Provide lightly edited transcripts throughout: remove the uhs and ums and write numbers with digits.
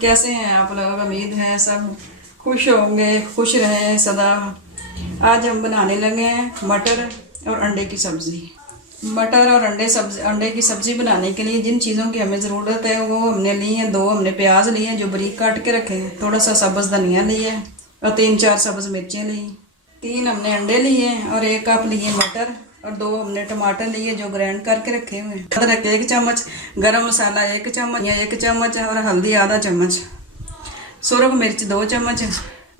कैसे हैं आप लोग? उम्मीद है सब खुश होंगे, खुश रहें सदा। आज हम बनाने लगे हैं मटर और अंडे की सब्ज़ी। मटर और अंडे की सब्ज़ी बनाने के लिए जिन चीज़ों की हमें ज़रूरत है वो हमने ली हैं। 2 हमने प्याज लिए हैं जो बारीक काट के रखे हैं, थोड़ा सा सब्ज़ धनिया लिया है और 3-4 सब्ज़ मिर्चें ली, 3 हमने अंडे लिए हैं और 1 कप लिए मटर और 2 हमने टमाटर लिए जो ग्राइंड करके रखे हुए हैं। अदरक 1 चम्मच, गरम मसाला 1 चम्मच या 1 चम्मच और हल्दी आधा चम्मच, सुरख मिर्च 2 चम्मच,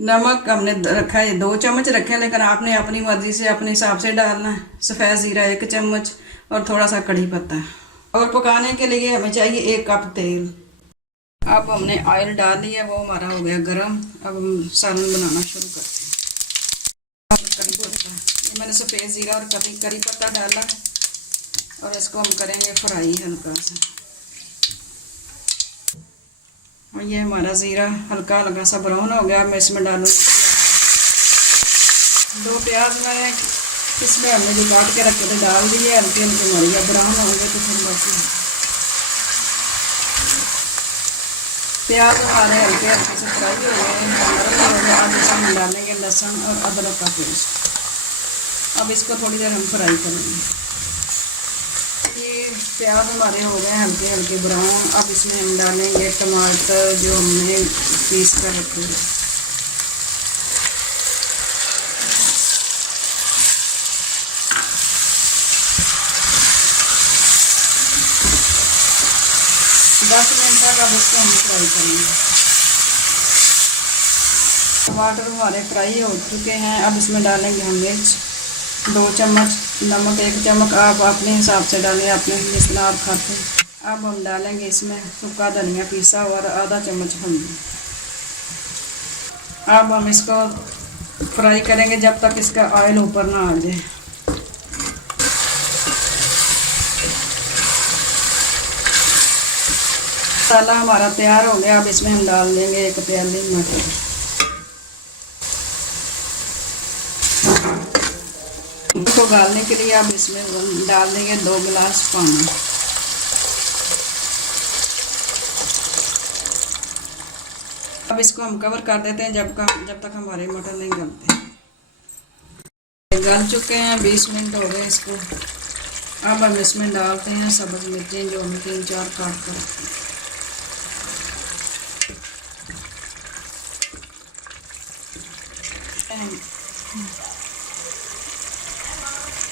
नमक हमने रखा है 2 चम्मच रखे हैं, लेकिन आपने अपनी मर्जी से अपने हिसाब से डालना है। सफ़ेद ज़ीरा 1 चम्मच और थोड़ा सा कड़ी पत्ता। और पकाने के लिए हमें चाहिए 1 कप तेल। अब हमने ऑयल डाल लिया, वो हमारा हो गया गरम। अब हम सालन बनाना शुरू करते हैं। कड़ी पत्ता, ये मैंने सफ़ेद ज़ीरा और कड़ी पत्ता डाला और इसको हम करेंगे फ्राई हल्का सा। और ये हमारा ज़ीरा हल्का हल्का सा ब्राउन हो गया। मैं इसमें डालूँगी 2 प्याज मैंने इसमें हमने जो काट के रखे थे डाल दिए। हल्के हल्के हमारे ब्राउन होंगे तो फिर बाकी प्याज हमारे हल्के हल्के से फ्राई हो गए हैं, नरम हो गए। अब इसमें डालेंगे लहसुन और अदरक का पेस्ट। अब इसको थोड़ी देर हम फ्राई करेंगे। ये प्याज हमारे हो गए हल्के हल्के ब्राउन। अब इसमें हम डालेंगे टमाटर जो हमने पीस कर रखे हैं। दस मिनट तक अब इसको हम फ्राई करेंगे। टमाटर हमारे फ्राई हो चुके हैं। अब इसमें डालेंगे हम मिर्च 2 चम्मच, नमक 1 चम्मच। आप अपने हिसाब से डालें, अपने जिस तरह आप खाते हैं। अब हम डालेंगे इसमें सूखा धनिया पीसा और आधा चम्मच हल्दी। अब हम इसको फ्राई करेंगे जब तक इसका ऑयल ऊपर ना आ जाए। मसाला हमारा तैयार हो गया। अब इसमें हम डाल देंगे 1 प्याली मटर। इसको गालने के लिए अब इसमें डाल देंगे 2 गिलास पानी। अब इसको हम कवर कर देते हैं जब तक हमारे मटर नहीं गलते। गल चुके हैं, 20 मिनट हो गए इसको। अब हम इसमें डालते हैं सब्ज़ मिर्चें जो हम 3-4 काट कर रखते हैं।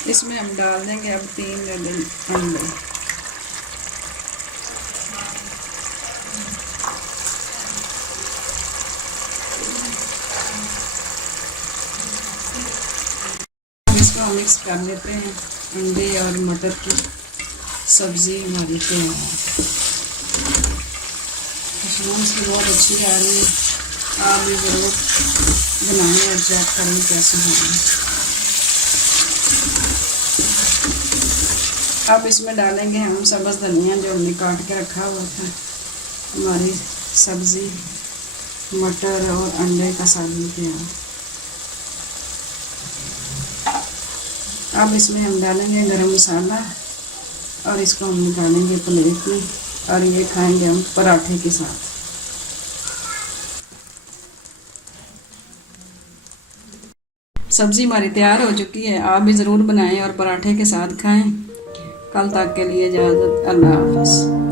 इसमें हम डाल देंगे अब 3 अंडे। इसको हम मिक्स कर लेते हैं। अंडे और मटर की सब्ज़ी हमारी तैयार है। खुशबू इसकी बहुत अच्छी आ रही है। आप भी ज़रूर बनाएं और चेक करें कैसे बनाएं। अब इसमें डालेंगे हम सब्ज़ धनिया जो हमने काट के रखा हुआ था। हमारी सब्ज़ी मटर और अंडे का सालन तैयार। अब इसमें हम डालेंगे गरम मसाला और इसको हम निकालेंगे प्लेट में और ये खाएंगे हम पराठे के साथ। सब्ज़ी हमारी तैयार हो चुकी है। आप भी ज़रूर बनाएं और पराठे के साथ खाएं। कल तक के लिए इजाज़त। अल्लाह हाफ़िज़।